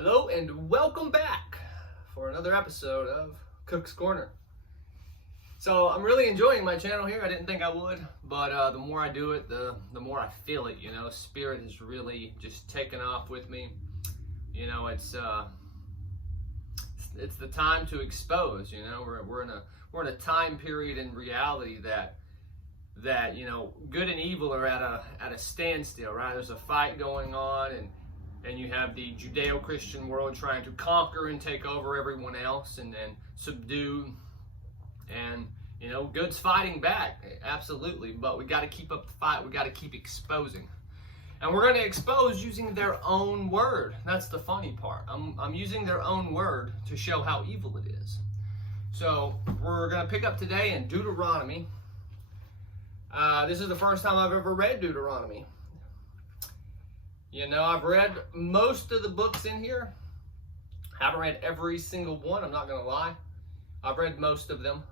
Hello and welcome back for another episode of Cook's Corner. So I'm really enjoying my channel here. I didn't think I would, but the more I do it, the more I feel it. You know, Spirit is really just taken off with me. You know, it's the time to expose. You know, we're in a time period in reality that you know, good and evil are at a standstill. Right? There's a fight going on, and you have the Judeo-Christian world trying to conquer and take over everyone else and subdue. And, you know, good's fighting back, absolutely. But we got to keep up the fight. We got to keep exposing. And we're going to expose using their own word. That's the funny part. I'm using their own word to show how evil it is. So we're going to pick up today in Deuteronomy. This is the first time I've ever read Deuteronomy. You know, I've read most of the books in here. Haven't read every single one, I'm not going to lie. I've read most of them.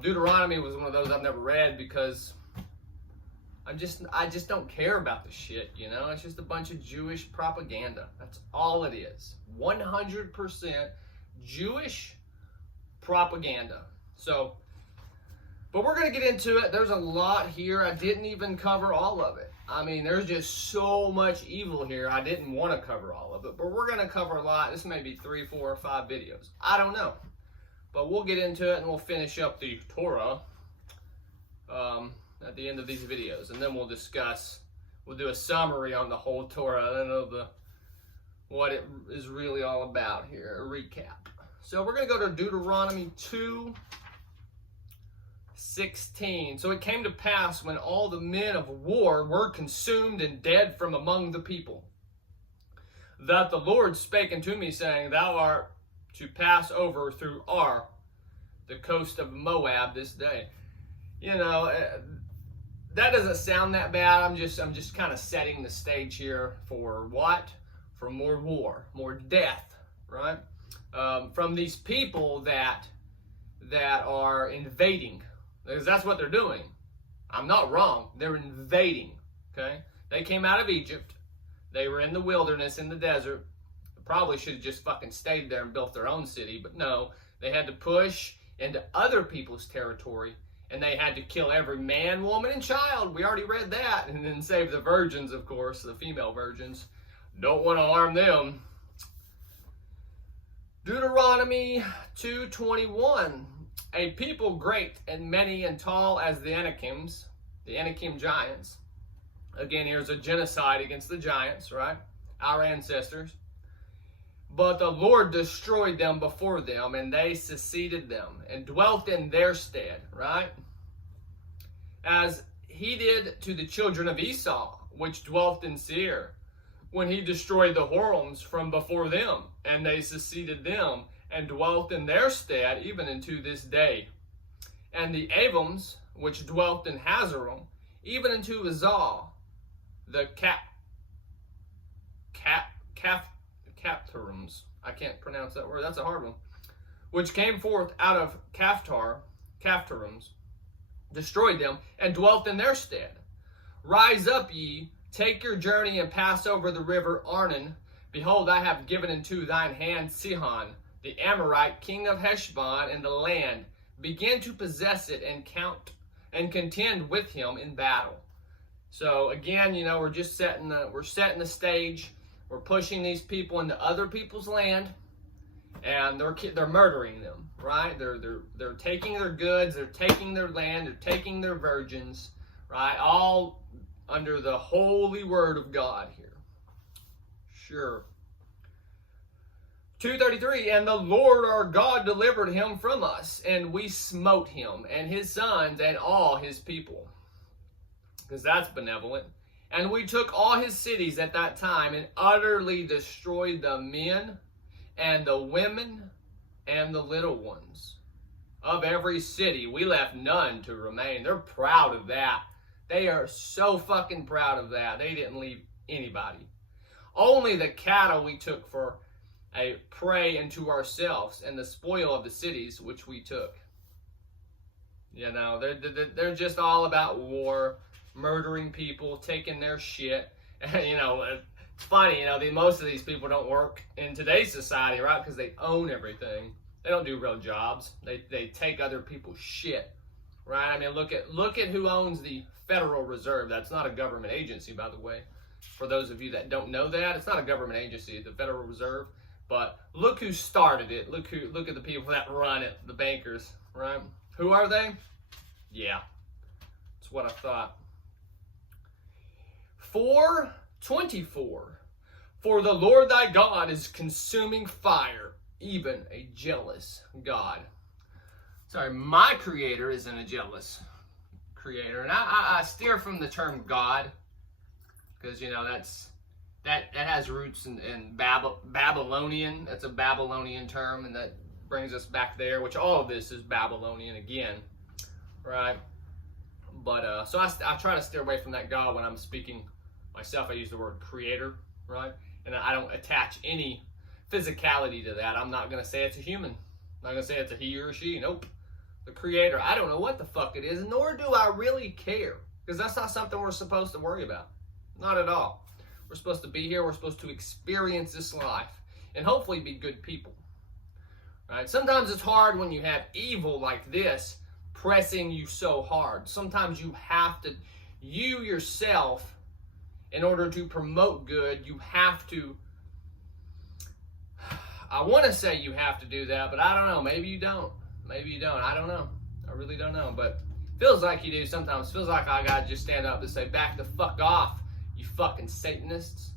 Deuteronomy was one of those I've never read because I just don't care about the shit, you know? It's just a bunch of Jewish propaganda. That's all it is. 100% Jewish propaganda. So, but we're going to get into it. There's a lot here. I didn't even cover all of it. I mean, there's just so much evil here. I didn't want to cover all of it, but we're going to cover a lot. This may be 3, 4, or 5 videos. I don't know. But we'll get into it and we'll finish up the Torah at the end of these videos. And then we'll discuss, we'll do a summary on the whole Torah and of what it is really all about here, a recap. So we're going to go to Deuteronomy 2:16. So it came to pass when all the men of war were consumed and dead from among the people, that the Lord spake unto me, saying, Thou art to pass over through Ar, the coast of Moab, this day. You know, that doesn't sound that bad. I'm just kind of setting the stage here for what? For more war, more death, right? From these people that are invading. Because that's what they're doing. I'm not wrong. They're invading, okay? They came out of Egypt. They were in the wilderness, in the desert. They probably should have just fucking stayed there and built their own city. But no, they had to push into other people's territory. And they had to kill every man, woman, and child. We already read that. And then save the virgins, of course, the female virgins. Don't want to harm them. Deuteronomy 2:21. A people great and many and tall as the Anakims, the Anakim giants. Again, here's a genocide against the giants, right? Our ancestors. But the Lord destroyed them before them, and they succeeded them, and dwelt in their stead, right? As he did to the children of Esau, which dwelt in Seir, when he destroyed the Horims from before them, and they succeeded them, and dwelt in their stead even unto this day. And the Avims, which dwelt in Hazerom, even unto Azal, the Caphtorims, I can't pronounce that word, that's a hard one, which came forth out of Caphtorims, destroyed them, and dwelt in their stead. Rise up ye, take your journey, and pass over the river Arnon. Behold, I have given into thine hand Sihon, the Amorite, king of Heshbon, and the land. Begin to possess it and contend with him in battle. So again, you know, we're setting the stage. We're pushing these people into other people's land, and they're murdering them, right? They're taking their goods, they're taking their land, they're taking their virgins, right? All under the holy word of God here. Sure. 2:33, and the Lord our God delivered him from us, and we smote him, and his sons, and all his people. Because that's benevolent. And we took all his cities at that time, and utterly destroyed the men, and the women, and the little ones. Of every city, we left none to remain. They're proud of that. They are so fucking proud of that. They didn't leave anybody. Only the cattle we took for a prey unto ourselves, and the spoil of the cities which we took. You know, they're just all about war, murdering people, taking their shit. You know, It's funny, most of these people don't work in today's society, right? Because they own everything. They don't do real jobs. They take other people's shit, right? I mean, look at who owns the Federal Reserve. That's not a government agency, by the way. For those of you that don't know that, it's not a government agency, the Federal Reserve. But look who started it. Look at the people that run it, the bankers, right? Who are they? Yeah, that's what I thought. 4:24. For the Lord thy God is consuming fire, even a jealous God. Sorry, my creator isn't a jealous creator. And I steer from the term God, because, that has roots in Babylonian. That's a Babylonian term, and that brings us back there, which all of this is Babylonian again, right? But, so I try to steer away from that God when I'm speaking myself. I use the word creator, right? And I don't attach any physicality to that. I'm not going to say it's a human. I'm not going to say it's a he or a she. Nope. The creator. I don't know what the fuck it is, nor do I really care. Because that's not something we're supposed to worry about. Not at all. We're supposed to be here. We're supposed to experience this life. And hopefully be good people. Right? Sometimes it's hard when you have evil like this pressing you so hard. Sometimes you have to, you yourself, in order to promote good, you have to, I want to say you have to do that, but I don't know. Maybe you don't. Maybe you don't. I don't know. I really don't know. But feels like you do sometimes. Feels like I got to just stand up and say, back the fuck off, you fucking Satanists.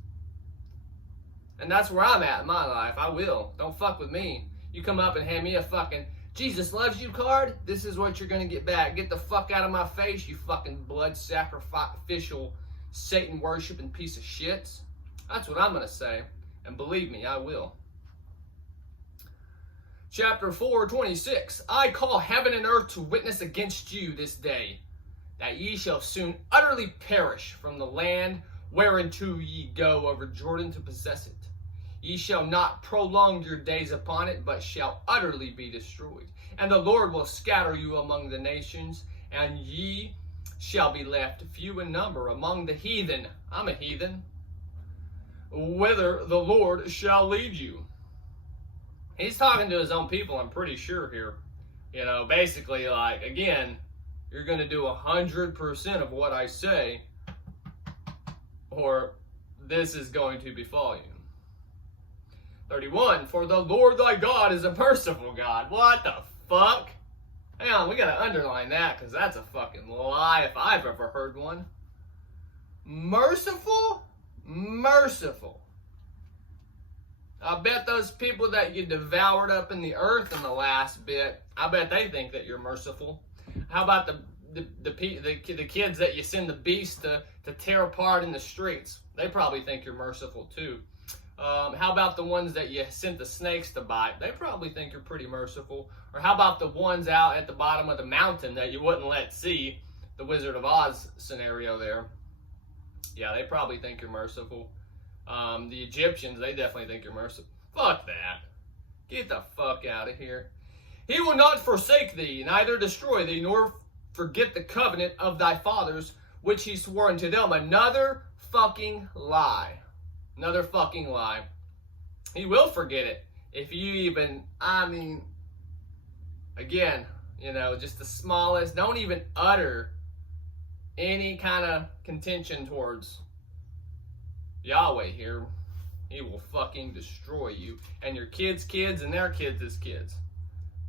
And that's where I'm at in my life. I will. Don't fuck with me. You come up and hand me a fucking Jesus loves you card, this is what you're going to get back. Get the fuck out of my face, you fucking blood sacrificial Satan worshiping piece of shit. That's what I'm going to say. And believe me, I will. Chapter 4:26. I call heaven and earth to witness against you this day, that ye shall soon utterly perish from the land whereinto ye go over Jordan to possess it. Ye shall not prolong your days upon it, but shall utterly be destroyed. And the Lord will scatter you among the nations, and ye shall be left few in number among the heathen. I'm a heathen. Whither the Lord shall lead you. He's talking to his own people, I'm pretty sure here. Basically, like, again, you're going to do 100% of what I say, or this is going to befall you. 31, for the Lord thy God is a merciful God. What the fuck? Hang on, we gotta underline that, because that's a fucking lie if I've ever heard one. Merciful? Merciful. I bet those people that you devoured up in the earth in the last bit, I bet they think that you're merciful. How about the kids that you send the beast to tear apart in the streets? They probably think you're merciful too. How about the ones that you sent the snakes to bite? They probably think you're pretty merciful. Or how about the ones out at the bottom of the mountain that you wouldn't let see? The Wizard of Oz scenario there. Yeah, they probably think you're merciful. The Egyptians, they definitely think you're merciful. Fuck that. Get the fuck out of here. He will not forsake thee, neither destroy thee, nor forget the covenant of thy fathers, which he swore unto them. Another fucking lie. Another fucking lie. He will forget it. If you even, again, just the smallest, don't even utter any kind of contention towards Yahweh here. He will fucking destroy you. And your kids' kids and their kids' kids.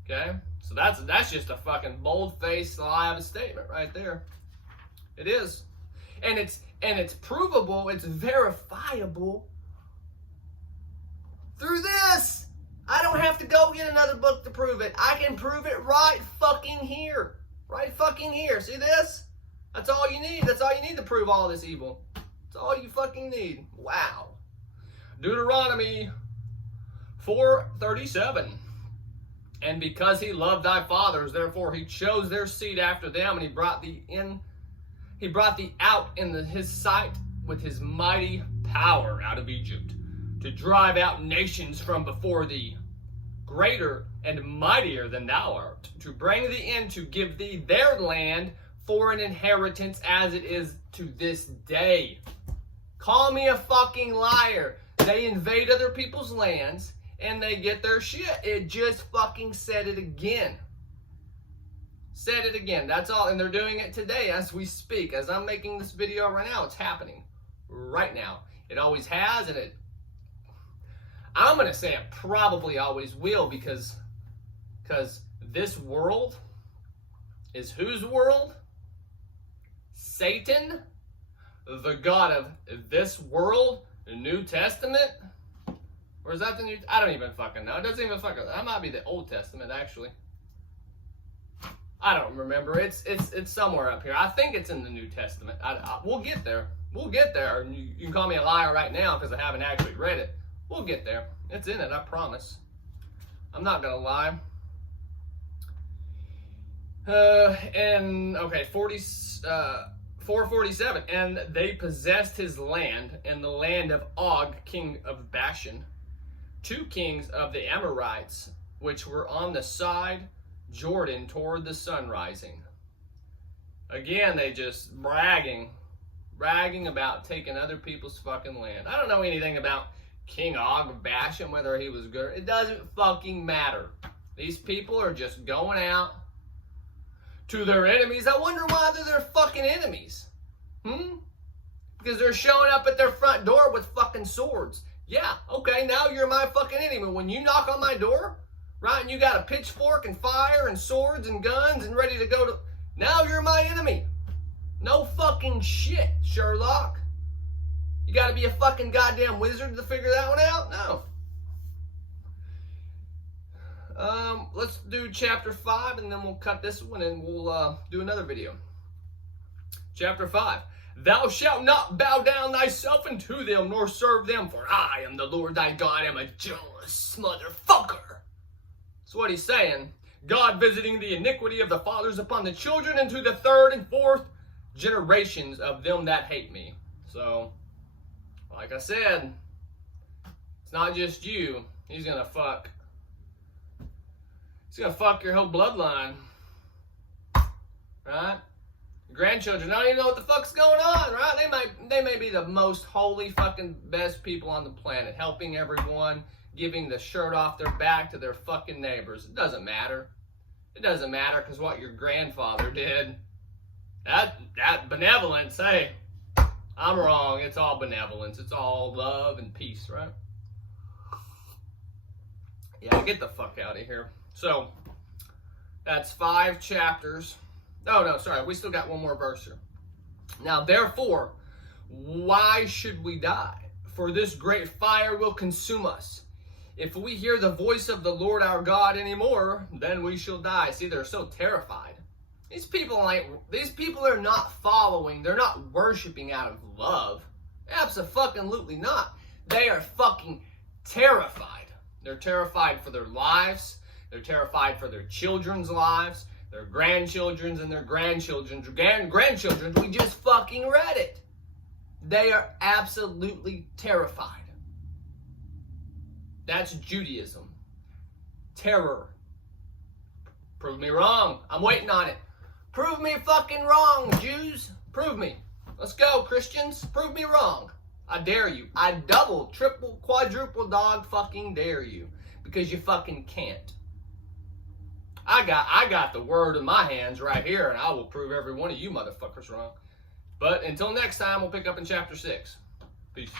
Okay? So that's just a fucking bold-faced lie of a statement right there. It is. And it's provable, it's verifiable through this. I don't have to go get another book to prove it. I can prove it right fucking here. Right fucking here. See this? That's all you need. That's all you need to prove all this evil. That's all you fucking need. Wow. Deuteronomy 4:37. And because he loved thy fathers, therefore he chose their seed after them, and he brought thee out in his sight with his mighty power out of Egypt, to drive out nations from before thee, greater and mightier than thou art, to bring thee in to give thee their land for an inheritance, as it is to this day. Call me a fucking liar. They invade other people's lands and they get their shit. It just fucking said it again. Said it again. That's all. And they're doing it today as we speak. As I'm making this video right now, it's happening right now. It always has, and I'm going to say it probably always will, because this world is whose world? Satan, the God of this world, the New Testament. Or is that the New? I don't even fucking know. It doesn't even fucking. That might be the Old Testament, actually. I don't remember. It's somewhere up here. I think it's in the New Testament. We'll get there. We'll get there. You can call me a liar right now because I haven't actually read it. We'll get there. It's in it, I promise. I'm not gonna lie. And okay, 447. And they possessed his land and the land of Og, king of Bashan, 2 kings of the Amorites, which were on the side Jordan toward the sun rising. Again, they just bragging about taking other people's fucking land. I don't know anything about King Og of Bashan, whether he was good. It doesn't fucking matter. These people are just going out to their enemies. I wonder why they're their fucking enemies. Because they're showing up at their front door with fucking swords. Yeah, okay, now you're my fucking enemy. When you knock on my door, right, and you got a pitchfork and fire and swords and guns and ready to go to... Now you're my enemy. No fucking shit, Sherlock. You gotta be a fucking goddamn wizard to figure that one out? No. Let's do chapter 5, and then we'll cut this one and we'll do another video. Chapter 5. Thou shalt not bow down thyself unto them, nor serve them, for I am the Lord thy God, am a jealous motherfucker. That's what he's saying. God visiting the iniquity of the fathers upon the children into the 3rd and 4th generations of them that hate me. So, like I said, it's not just you. He's gonna fuck your whole bloodline. Right? Grandchildren don't even know what the fuck's going on, right? They may be the most holy fucking best people on the planet, helping everyone, giving the shirt off their back to their fucking neighbors. It doesn't matter. It doesn't matter, because what your grandfather did, that benevolence, hey, I'm wrong. It's all benevolence. It's all love and peace, right? Yeah, get the fuck out of here. So, that's 5 chapters. No, sorry. We still got one more verse here. Now, therefore, why should we die? For this great fire will consume us. If we hear the voice of the Lord our God anymore, then we shall die. See, they're so terrified. These people are not following. They're not worshiping out of love. Absolutely not. They are fucking terrified. They're terrified for their lives. They're terrified for their children's lives, their grandchildren's and their grandchildren's grandchildren's. We just fucking read it. They are absolutely terrified. That's Judaism. Terror. Prove me wrong. I'm waiting on it. Prove me fucking wrong, Jews. Prove me. Let's go, Christians. Prove me wrong. I dare you. I double, triple, quadruple dog fucking dare you. Because you fucking can't. I got the word in my hands right here, and I will prove every one of you motherfuckers wrong. But until next time, we'll pick up in chapter 6. Peace.